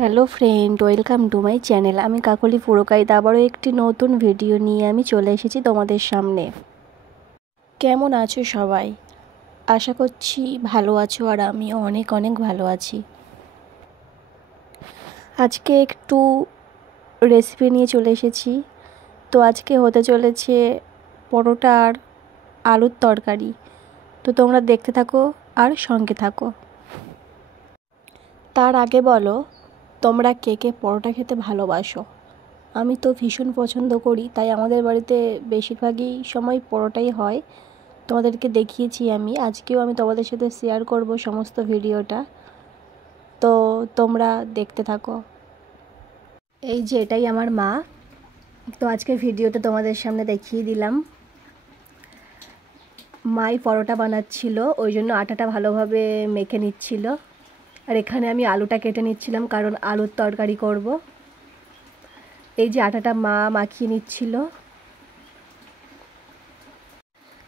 Hello friend, welcome to my channel. আমি কাকলি পুরকাইত আবারও একটি নতুন ভিডিও নিয়ে আমি চলে এসেছি তোমাদের সামনে। কেমন আছো সবাই? আশা করছি ভালো আছো, আর আমিও অনেক অনেক ভালো আছি। আজকে একটু রেসিপি নিয়ে চলে এসেছি। তো আজকে হতে চলেছে পরোটা আর আলুর তরকারি। তো তোমরা দেখতে থাকো আর সঙ্গে থাকো। তার আগে বলো, তোমরা কে কে পরোটা খেতে ভালোবাসো? আমি তো ভীষণ পছন্দ করি, তাই আমাদের বাড়িতে বেশিরভাগই সময় পরোটাই হয়। তোমাদেরকে দেখিয়েছি আজকেও আমি তোমাদের সাথে শেয়ার করব সমস্ত ভিডিওটা। তো তোমরা দেখতে থাকো। এই যে এটাই আমার মা। তো আজকে ভিডিওতে তোমাদের সামনে দেখিয়ে দিলাম। মাই পরোটা বানাচ্ছিল, ওই জন্য আটাটা ভালোভাবে মেখে নিচ্ছিল। আর এখানে আমি আলুটা কেটে নিচ্ছিলাম, কারণ আলুর তরকারি করব। এই যে আটাটা মা মাখিয়ে নিচ্ছিল।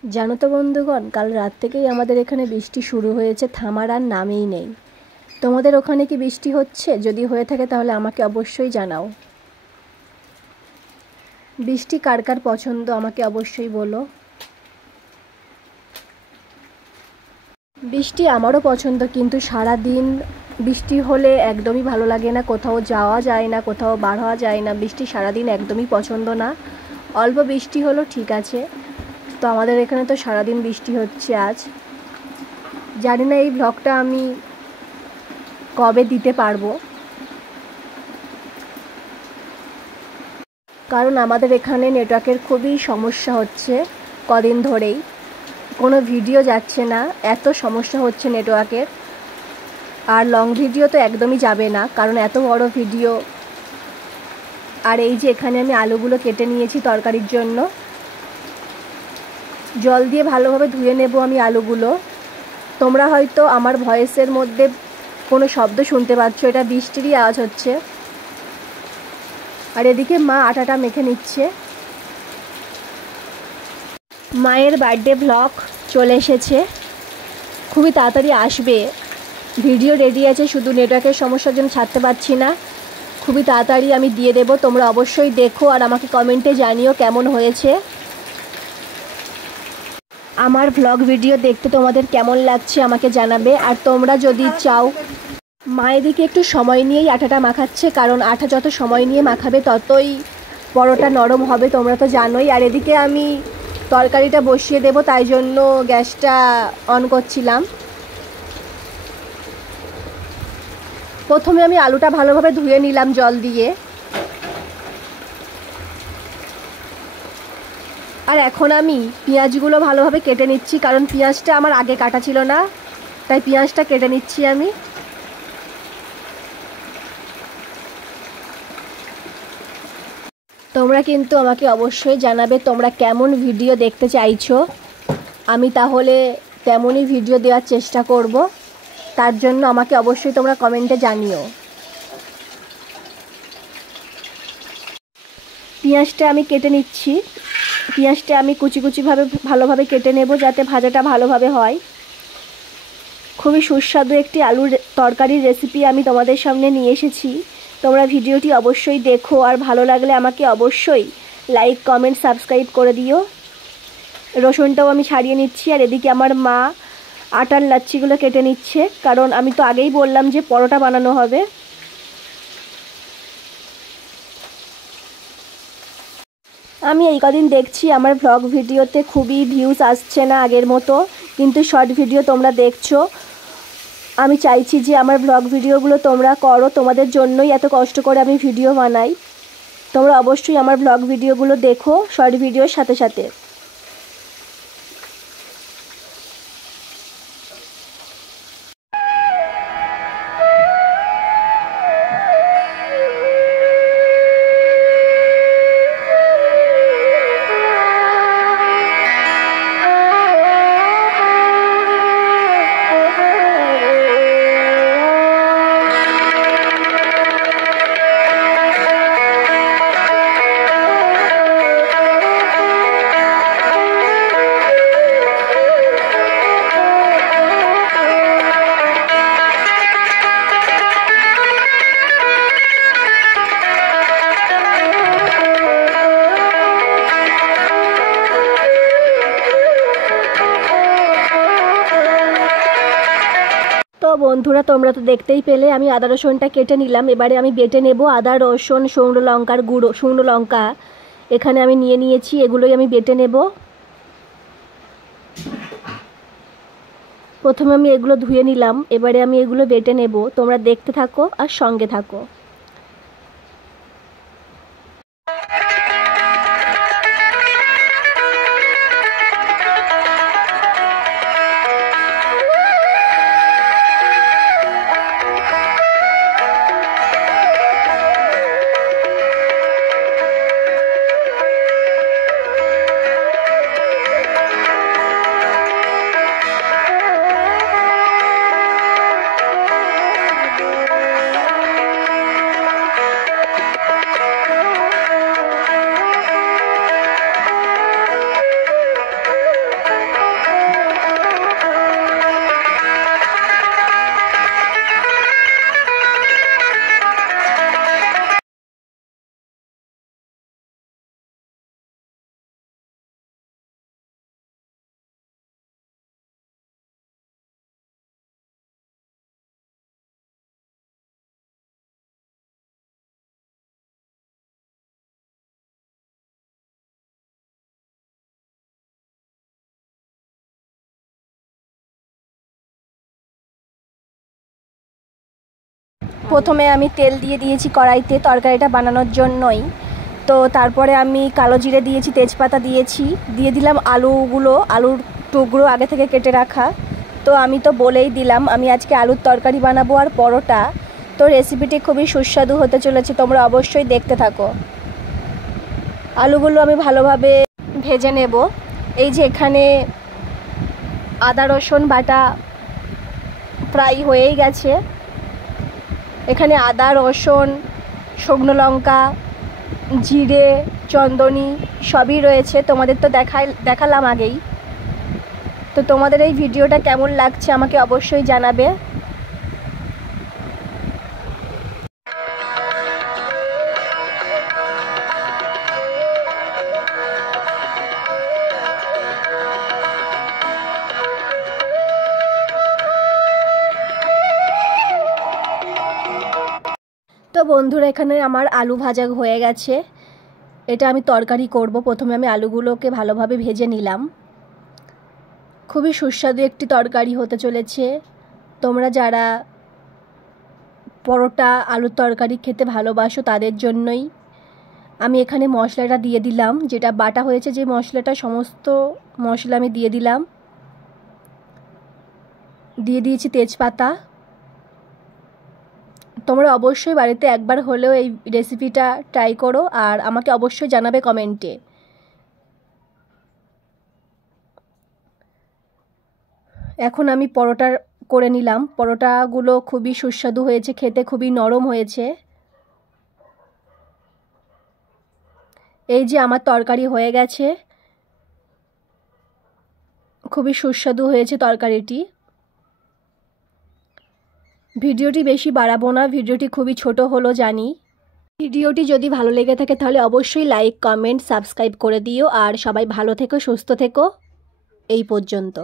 জানো তো বন্ধুগণ, কাল রাত থেকেই আমাদের এখানে বৃষ্টি শুরু হয়েছে, থামার আর নামেই নেই। তোমাদের ওখানে কি বৃষ্টি হচ্ছে? যদি হয়ে থাকে তাহলে আমাকে অবশ্যই জানাও। বৃষ্টি কার কার পছন্দ আমাকে অবশ্যই বলো। বৃষ্টি আমারও পছন্দ, কিন্তু সারা দিন বৃষ্টি হলে একদমই ভালো লাগে না, কোথাও যাওয়া যায় না, কোথাও বার হওয়া যায় না। বৃষ্টি সারাদিন একদমই পছন্দ না। অল্প বৃষ্টি হলো ঠিক আছে। তো আমাদের এখানে তো সারাদিন বৃষ্টি হচ্ছে আজ। জানি না এই ব্লগটা আমি কবে দিতে পারবো, কারণ আমাদের এখানে নেটওয়ার্কের খুবই সমস্যা হচ্ছে কদিন ধরেই। কোনো ভিডিও যাচ্ছে না, এত সমস্যা হচ্ছে নেটওয়ার্কের। আর লং ভিডিও তো একদমই যাবে না, কারণ এত বড় ভিডিও। আর এই যে এখানে আমি আলুগুলো কেটে নিয়েছি তরকারির জন্য। জল দিয়ে ভালোভাবে ধুয়ে নেব আমি আলুগুলো। তোমরা হয়তো আমার ভয়েসের মধ্যে কোনো শব্দ শুনতে পাচ্ছ, এটা বৃষ্টিরই আওয়াজ হচ্ছে। আর এদিকে মা আটাটা মেখে নিচ্ছে। মায়ের বার্থডে ব্লগ চলে এসেছে, খুবই তাড়াতাড়ি আসবে। ভিডিও রেডি আছে, শুধু নেটওয়ার্কের সমস্যার জন্য ছাড়তে পারছি না। খুবই তাড়াতাড়ি আমি দিয়ে দেব, তোমরা অবশ্যই দেখো আর আমাকে কমেন্টে জানিও কেমন হয়েছে। আমার ব্লগ ভিডিও দেখতে তোমাদের কেমন লাগছে আমাকে জানাবে। আর তোমরা যদি চাও, মা এদিকে একটু সময় নিয়েই আটাটা মাখাচ্ছে, কারণ আটা যত সময় নিয়ে মাখাবে ততই পরোটা নরম হবে, তোমরা তো জানোই। আর এদিকে আমি তরকারিটা বসিয়ে দেব, তাই জন্য গ্যাসটা অন করছিলাম। প্রথমে আমি আলুটা ভালোভাবে ধুয়ে নিলাম জল দিয়ে। আর এখন আমি পেঁয়াজগুলো ভালোভাবে কেটে নিচ্ছি, কারণ পেঁয়াজটা আমার আগে কাটা ছিল না, তাই পেঁয়াজটা কেটে নিচ্ছি আমি। তোমরা কিন্তু আমাকে অবশ্যই জানাবে তোমরা কেমন ভিডিও দেখতে চাইছো। আমি তাহলে তেমনই ভিডিও দেওয়ার চেষ্টা করব। তার জন্য আমাকে অবশ্যই তোমরা কমেন্টে জানিও। পেঁয়াজটা আমি কেটে নিচ্ছি। পেঁয়াজটা আমি কুচি কুচিভাবে ভালোভাবে কেটে নেব, যাতে ভাজাটা ভালোভাবে হয়। খুবই সুস্বাদু একটি আলুর তরকারির রেসিপি আমি তোমাদের সামনে নিয়ে এসেছি। তোমরা ভিডিওটি অবশ্যই দেখো, আর ভালো লাগলে আমাকে অবশ্যই লাইক, কমেন্ট, সাবস্ক্রাইব করে দিও। রসুনটাও আমি ছাড়িয়ে নিচ্ছি। আর এদিকে আমার মা আটার লাচ্ছিগুলো কেটে নিচ্ছে, কারণ আমি তো আগেই বললাম যে পরোটা বানানো হবে। আমি এই কদিন দেখছি আমার ব্লগ ভিডিওতে খুবই ভিউজ আসছে না আগের মতো, কিন্তু শর্ট ভিডিও তোমরা দেখছো। আমি চাইছি যে আমার ব্লগ ভিডিওগুলো তোমরা করো, তোমাদের জন্যই এত কষ্ট করে আমি ভিডিও বানাই। তোমরা অবশ্যই আমার ব্লগ ভিডিওগুলো দেখো শর্ট ভিডিওর সাথে সাথে। বন্ধুরা, তোমরা তো দেখতেই পেলে আমি আদা রসুনটা কেটে নিলাম। এবারে আমি বেটে নেব। আদা রসুন শুকনো লঙ্কার গুঁড়ো, শুকনো লঙ্কা এখানে আমি নিয়ে নিয়েছি, এগুলোই আমি বেটে নেব। প্রথমে আমি এগুলো ধুয়ে নিলাম, এবারে আমি এগুলো বেটে নেব। তোমরা দেখতে থাকো আর সঙ্গে থাকো। প্রথমে আমি তেল দিয়ে দিয়েছি কড়াইতে তরকারিটা বানানোর জন্যই। তো তারপরে আমি কালো জিরে দিয়েছি, তেজপাতা দিয়েছি, দিয়ে দিলাম আলুর টুকরো আগে থেকে কেটে রাখা। তো আমি তো বলেই দিলাম আমি আজকে আলুর তরকারি বানাবো আর পরোটা। তো রেসিপিটি খুবই সুস্বাদু হতে চলেছে, তোমরা অবশ্যই দেখতে থাকো। আলুগুলো আমি ভালোভাবে ভেজে নেব। এই যে এখানে আদা রসুন বাটা প্রায় হয়েই গেছে। এখানে আদা রসুন শুকনো লঙ্কা জিরে চন্দনী সবই রয়েছে, তোমাদের তো দেখালাম আগেই। তো তোমাদের এই ভিডিওটা কেমন লাগছে আমাকে অবশ্যই জানাবে। তো বন্ধুরা, এখানে আমার আলু ভাজা হয়ে গেছে। এটা আমি তরকারি করব। প্রথমে আমি আলুগুলোকে ভালোভাবে ভেজে নিলাম। খুবই সুস্বাদু একটি তরকারি হতে চলেছে। তোমরা যারা পরোটা আলুর তরকারি খেতে ভালোবাসো তাদের জন্যই। আমি এখানে মশলাটা দিয়ে দিলাম, যেটা বাটা হয়েছে যে মশলাটা, সমস্ত মশলা আমি দিয়ে দিলাম। দিয়ে দিয়েছি তেজপাতা। তোমরা অবশ্যই বাড়িতে একবার হলেও এই রেসিপিটা ট্রাই করো আর আমাকে অবশ্যই জানাবে কমেন্টে। এখন আমি পরোটা করে নিলাম। পরোটাগুলো খুবই সুস্বাদু হয়েছে, খেতে খুবই নরম হয়েছে। এই যে আমার তরকারি হয়ে গেছে, খুবই সুস্বাদু হয়েছে তরকারিটি। ভিডিওটি বেশি বাড়াবো না, ভিডিওটি খুবই ছোট হলো জানি। ভিডিওটি যদি ভালো লেগে থাকে তাহলে অবশ্যই লাইক কমেন্ট সাবস্ক্রাইব করে দিও। আর সবাই ভালো থেকো, সুস্থ থেকো। এই পর্যন্ত।